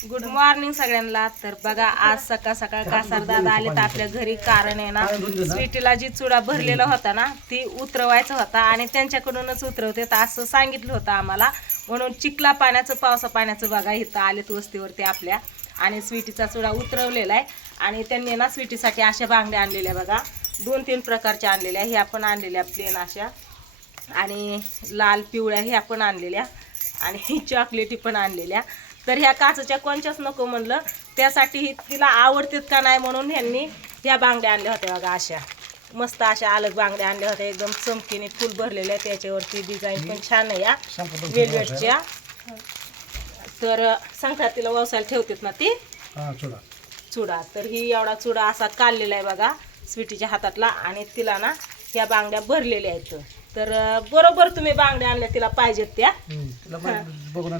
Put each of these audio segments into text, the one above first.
Good morning सगळ्यांना. तर बघा आज सकाळ सकाळ कासार दादा आले तर आपल्या घरी कारण आहे ना स्वीटीला जी चुडा भरलेला होता ना ती उतरवायचा होता आणि त्यांच्याकडूनच उतरवते. तर असं सांगितलं होतं आम्हाला. म्हणून चिखला पाण्याचं पावसा पाण्याचं बघा इथं आलेत वस्तीवरती आपल्या. आणि स्वीटीचा चुडा उतरवलेला आहे. आणि त्यांनी ना स्वीटीसाठी अशा बांगड्या आणलेल्या बघा. दोन तीन प्रकारच्या आणलेल्या ह्या पण आणलेल्या प्लेन अशा. आणि लाल पिवळ्या ह्या पण आणलेल्या. आणि चॉकलेटी पण आणलेल्या. तर ह्या काचच्या कोणच्याच नको म्हणलं. त्यासाठी तिला आवडतात का नाही म्हणून ह्यांनी ह्या बांगड्या आणल्या होत्या बघा अशा. मस्त अशा अलग बांगड्या आणल्या होत्या एकदम चमकीने फुल भरलेल्या त्याच्यावरती. डिझाईन पण छान आहे या वेलवेटच्या. तर संक्रांतीला व्यवसायाला ठेवतात ना ती. चुडा. चुडा. तर ही एवढा चुडा असा काढलेला आहे बघा स्वीटीच्या हातातला. आणि तिला ना ह्या बांगड्या भरलेल्या आहेत. तर बरोबर तुम्ही बांगड्या आणल्या तिला पाहिजेत त्या. बघून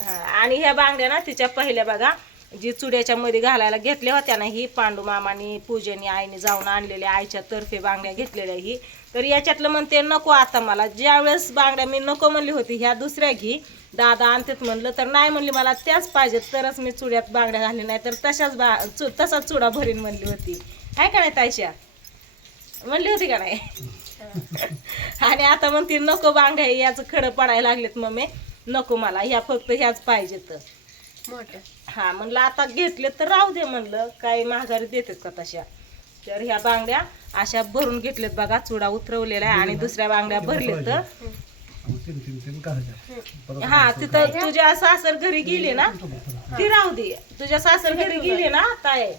हा, आणि ह्या बांगड्या ना तिच्या पहिल्या बघा जी चुड्याच्या मध्ये घालायला घेतल्या होत्या ना ही पांडू मामानी पूजनी आईने जाऊन आणलेल्या आईच्या तर्फे बांगड्या घेतलेल्या ही. तर याच्यातलं म्हणते नको आता मला ज्या वेळेस बांगड्या मी नको म्हणली होती ह्या दुसऱ्या घी. दादा आणतेत म्हणलं तर नाही म्हणली मला त्याच पाहिजेत तरच मी चुड्यात बांगड्या घालली नाही तर तशाच बा तसाच चुडा भरीन म्हणली होती. आहे का नाही तायशा म्हणली होती का नाही? आणि आता म्हणते नको बांगड्या याचं खडं पडायला लागलेत मम्मी. नको मला ह्या फक्त ह्याच पाहिजेत. मोठ्या हा म्हणलं आता घेतले तर राहू दे म्हणलं. काही महागारी देतात का तशा? तर ह्या बांगड्या अशा भरून घेतल्यात बघा चुडा उतरवलेला आहे आणि दुसऱ्या बांगड्या भरलेत तर. हा तिथं तुझ्या सासर घरी गेली ना ती राहू दे. तुझ्या सासर घरी गेली ना ताय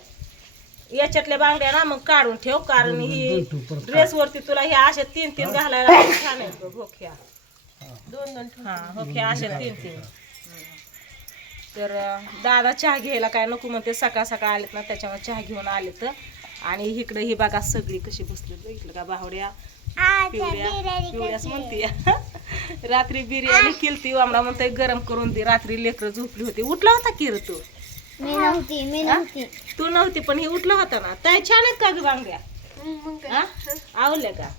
याच्यातल्या बांगड्या ना मग काढून ठेव कारण ही दोन ठेव, परत ड्रेस वरती तुला ह्या अशा तीन तीन घालायला छान आहेत बघ होख्या दोन दोन. हा होख्या अशा तीन तीन. तर दादा चहा घ्यायला काय नको म्हणते. सकाळ सकाळ आलेत ना त्याच्यामुळे चहा घेऊन आले तर आणि इकडे ही बघा सगळी कशी बसली बघितलं का म्हणते. रात्री बिर्याणी केलती आम्हाला म्हणते गरम करून दे. रात्री लेकरं झोपली होती. उठला होता की रे तू? मी नव्हती मी नव्हती. तू नव्हती पण ही उठला होता ना. ताई छान आहेत का ग बांगड्या? हा? आवडल्या का?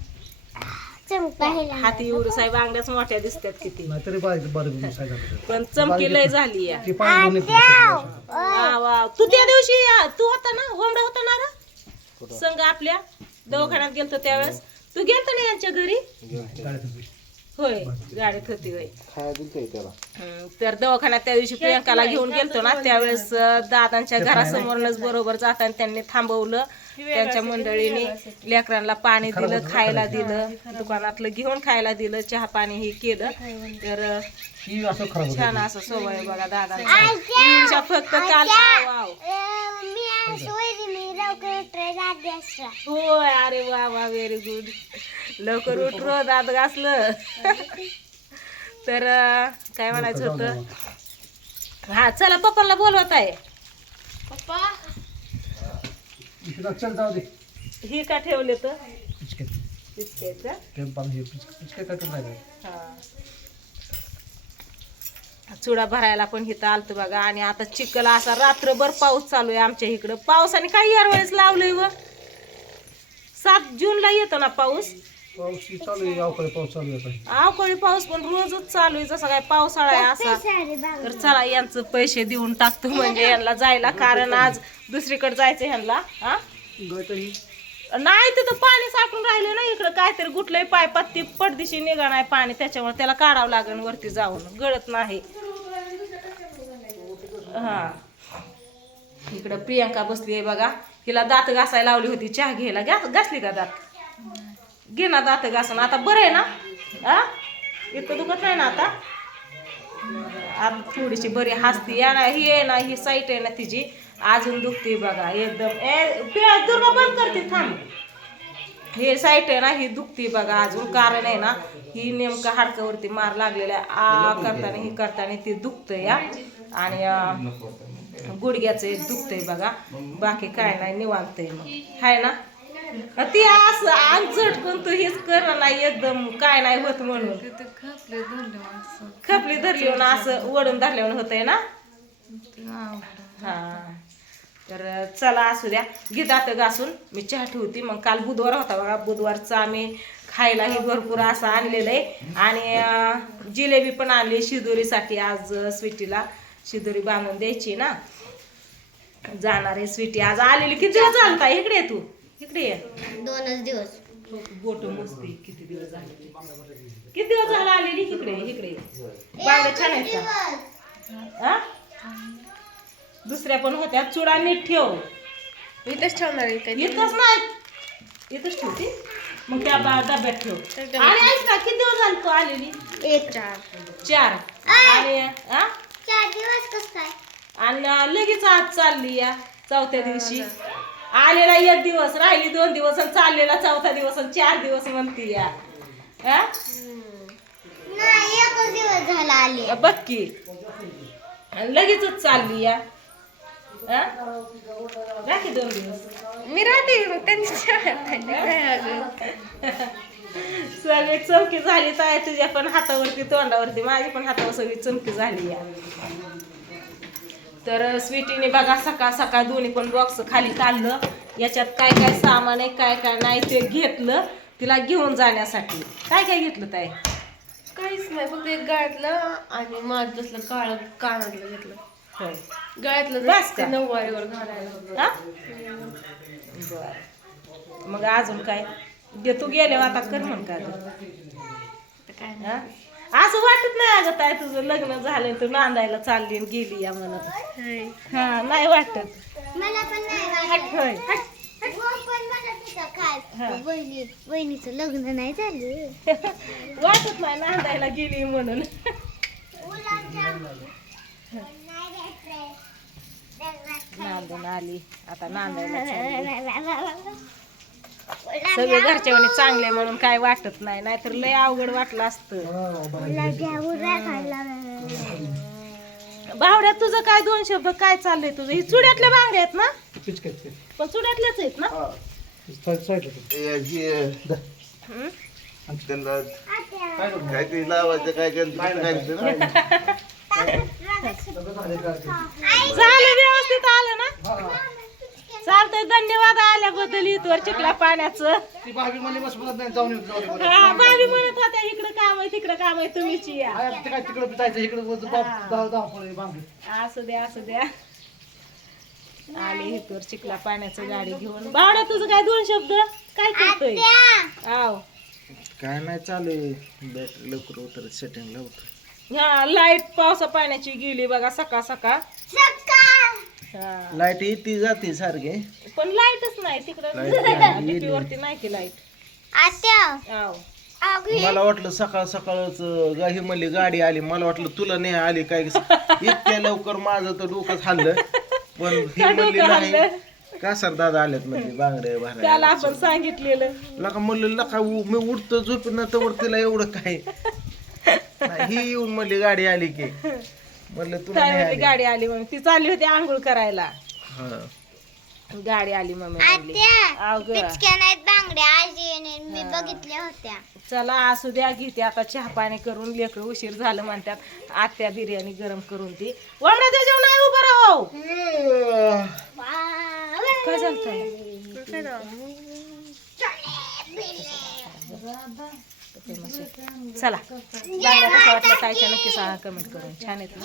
चमकायला हाती एवढं साहेब बांगड्याच मोठ्या दिसतात किती. नाहीतरी बारीक बारीक साईज झालं पण चमकी लय झाली या. ती पाणी घेऊन येते. वा वा. तू त्या दिवशी या- तू होता ना? होमडा होता ना रे? संघ आपल्या? दवाखान्यात गेलतो त्यावेळेस. तू गेलतो ना यांच्या घरी. होय गाडीत होती होय हम्म, तर दवाखान्यात त्या दिवशी प्रियंकाला घेऊन गेलतो ना त्यावेळेस अं, दादांच्या घरासमोरनच बरोबर जाताना त्यांनी थांबवलं. त्यांच्या मंडळीने लेकरांना पाणी दिलं खायला दिलं दुकानातलं घेऊन खायला दिलं चहा पाणी हे केलं. तर अं, ही असं खराब होतं. छान असं सवय आहे बघा दादांचा. एवढीशा फक्त काल आव, होय अरे वा वा व्हेरी गुड लवकर उठ दात घासलं. तर काय म्हणायचं होतं? हा चला पप्पाला बोलवत आहे. पप्पा? ही का ठेवले तर हे पिचके पिचके काय करायचं हा चुडा भरायला पण इथं आलतो बघा. आणि आता चिखल असा रात्रभर पाऊस चालू आहे आमच्या इकडं. पावसाने काही यावेळेस लावलंय व. सात जूनला येतो ना पाऊस? पाऊस चालू आहे अवकाळी पाऊस पाऊस पण रोजच चालू आहे. जसं काय पावसाळा आहे असा. तर चला यांचं पैसे देऊन टाकतो म्हणजे यांना जायला. कारण आज दुसरीकडे जायचं ह्यांना. हा? नाही तिथं पाणी साठून राहिलं ना इकडं. काहीतरी गुटलंय पायपात ती पडदिशी निघा नाही पाणी. त्याच्यामुळे त्याला काढावं लागेल वरती जाऊन. गळत नाही. हा. इकडं प्रियांका बसली आहे बघा. तिला दात घासायला लावली होती. चहा घ्यायला. घास घासली का दात? घे ना दात घासून. आता बरं आहे ना? हा? इतकं दुखत नाही ना आता? आता थोडीशी बरी हसती. या ना ही आहे ना ही साईट आहे ना तिची. अजून दुखते बघा. एकदम. ए पिया दुर्गा बंद करते थांब. हे साईट आहे ना ही दुखते बघा. अजून कारण आहे ना ही नेमकं हाडकावरती मार लागलेला आहे. आ करताना ही करताना ती दुखतं या आणि गुडघ्याचं एक दुखतंय बघा. बाकी काय नाही निवांतय मग. हाय ना? ती असं अंग झटकून तू हेच कर नाही एकदम काय नाही होत म्हणून. खपली धरली असं ओढून धरल्यावर होतंय ना? हा. तर चला असू द्या. घे घासून. मी चहा ठेवती. मग काल बुधवार होता बघा. बुधवारचा आम्ही खायलाही भरपूर असं आणलेलं आहे. आणि जिलेबी पण आणली शिदोरीसाठी आज स्वीटीला. शिदोरी बांधून द्यायची ना. जाणार आहे स्वीटी. आज आलेली किती दिवस चालता इकडे ये तू. इकडे ये. दोनच दिवस. बोट मोजते. किती दिवस झाले. किती दिवस झाला आलेली? इकडे इकडे. बांगड्या छान आहेत का? हा? दुसऱ्या पण होत्या. चुडा नीट ठेव. इथंच ठेवणार आहे काय इथंच नाही. इथंच ठेवते मग त्या बा- डब्यात ठेव. आणि ऐक ना किती दिवस झाले तू आलेली? एक चार. आणि हा? चार दिवस कस काय आणि लगेच आज चालली या चौथ्या दिवशी. आलेला एक दिवस राहिली दोन दिवस आणि चाललेला चौथा दिवस आणि चार दिवस म्हणती या. हा? नाही एकच दिवस झाला आली. बघ की. आणि लगेचच चालली या. हा? राखी दोन दिवस. मी राहते मग सगळी चमकी झाली तर तुझ्या पण हातावरती तोंडावरती. माझी पण हातावर सगळी चमकी झाली या. तर स्वीटीने बघा सकाळ सकाळ दोन्ही पण बॉक्स खाली काढलं. याच्यात काय काय सामान आहे काय काय नाही ते घेतलं. तिला घेऊन जाण्यासाठी. काय काय घेतलं ताई? काहीच नाही फक्त एक गळ्यातलं आणि माझं तसलं काळ कानातलं घेतलं. होय. गळ्यातलं बस का? ते नऊवारीवर घालायला. हा? बर. मग अजून काय? दे तू गेले आता कर म्हण. हा? असं वाटत नाही अगं ताई तुझं लग्न झालं तू नांदायला चालली आणि गेली या म्हणत हाय. हा नाही वाटत मला पण नाही वाटत. होय पण म्हणत होता. काय बहिणी बहिणीचं लग्न नाही झालं वाटत नाही नांदायला गेली म्हणून नांदून आली आता नांदायला चालली. सगळे घरच्यावानी चांगले म्हणून काय वाटत नाही नाहीतर लय अवघड वाटलं असतं. बावड्यात तुझं काय दोन शब्द काय चाललंय तुझं? ही चुड्यातल्या बांगड्या आहेत ना? पण चुड्यातल्याच आहेत ना? हं? काहीतरी लावायचं काय झालं व्यवस्थित आलं ना? चालतंय धन्यवाद आल्याबद्दल इथवर चिखला पाण्याचं. ती भाभी म्हणली बस म्हणत नाही जाऊन येऊ जाऊ दे बरं. हा भाभी म्हणत होत्या इकडं काम आहे तिकडं काम आहे तुम्हीच या. आहे, ते काय तिकडे जायचं इकडे बाप दहा दहा पडे बांगडी असू द्या असू द्या. आले इथवर चिखला पाण्याचं गाडी घेऊन. बावड्या तुझं काय दोन शब्द? काय करतोय? आव. काय नाही चालू आहे. बॅटरी लवकर उतरत सेटिंग लावतो हा लाइट पावसा पाण्याची गेली बघा सकाळ. सकाळ. लाइट येते जाते सारखे. पण लाईटच नाही तिकडं वरती नाही की लाइट आव. मला वाटलं सकाळ सकाळच गाडी म्हणली गाडी आली. मला वाटलं तुला नाही आली काय? इतक्या लवकर माझं तर डोकं खाल्लं पण ही म्हणली नाही. कासार दादा आल्यात म्हणजे बांगड्या त्याला आपण सांगितलेलं. लका म्हणलं लका उ- मी उठतो झोपेन तर तिला एवढं काय? नाही, ही येऊन म्हणली गाडी आली की. म्हणलं तुला नाही त्यावेळी आली. गाडी आली म्हणून. ती चालली होती आंघोळ करायला. हा. गाडी आली मम्मी म्हणली आत्या आव ग पिचक्या नाहीत बांगड्या आजीने मी बघितल्या होत्या. चला असू द्या घेते आता चहा पाणी करून लेकर उशीर झालं म्हणतात. आत्या बिर्याणी गरम करून ती. वमडा त्याच्यावर नाही उभं राहो काय चला. बांगड्या कशा वाटल्या ताईच्या नक्की सांगा कमेंट करून. छान आहेत ना?